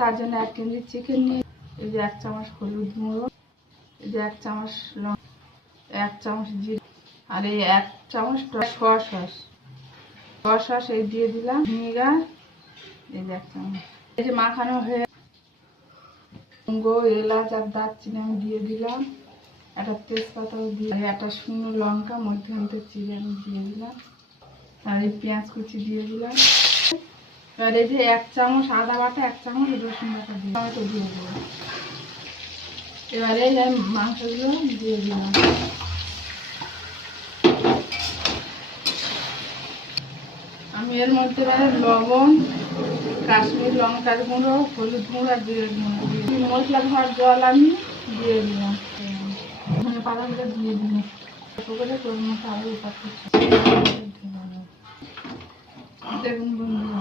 তার জন্য 1 KG chicken নিয়ে এই যে 1 চামচ হলুদ গুঁড়ো, এই যে 1 চামচ লঙ্কা, 1 চামচ জিরে, আর এই 1 চামচ সয়া সস এই দিয়ে দিলাম, ভিনেগার এই যে 1 চামচ। এই যে মাখানো হয়ে লবঙ্গ, এলাচ আর দারচিনি আমি দিয়ে দিলাম, একটা তেজপাতাও দিয়ে, একটা শুকনো লঙ্কা মধ্যে চিড়ে আমি দিয়ে দিলাম, আর এই পেঁয়াজ কুচি দিয়ে দিলাম। এবার এই যে 1 চামচ আদা বাটা, 1 চামচ রসুন বাটা দিয়ে টমেটো দিয়ে দেবো। এবারে এই মাংসগুলো দিয়ে দিলাম। আমি এর মধ্যে লবণ, কাশ্মীর লঙ্কার গুঁড়ো, হলুদ গুঁড়ো আর জিরের গুঁড়ো দিয়ে মশলা ধোয়ার জল আমি দিয়ে দিলাম, ধনে পাতাগুলো দিয়ে দিলাম। করে তোর মতো আরও দেখুন বন্ধুরা।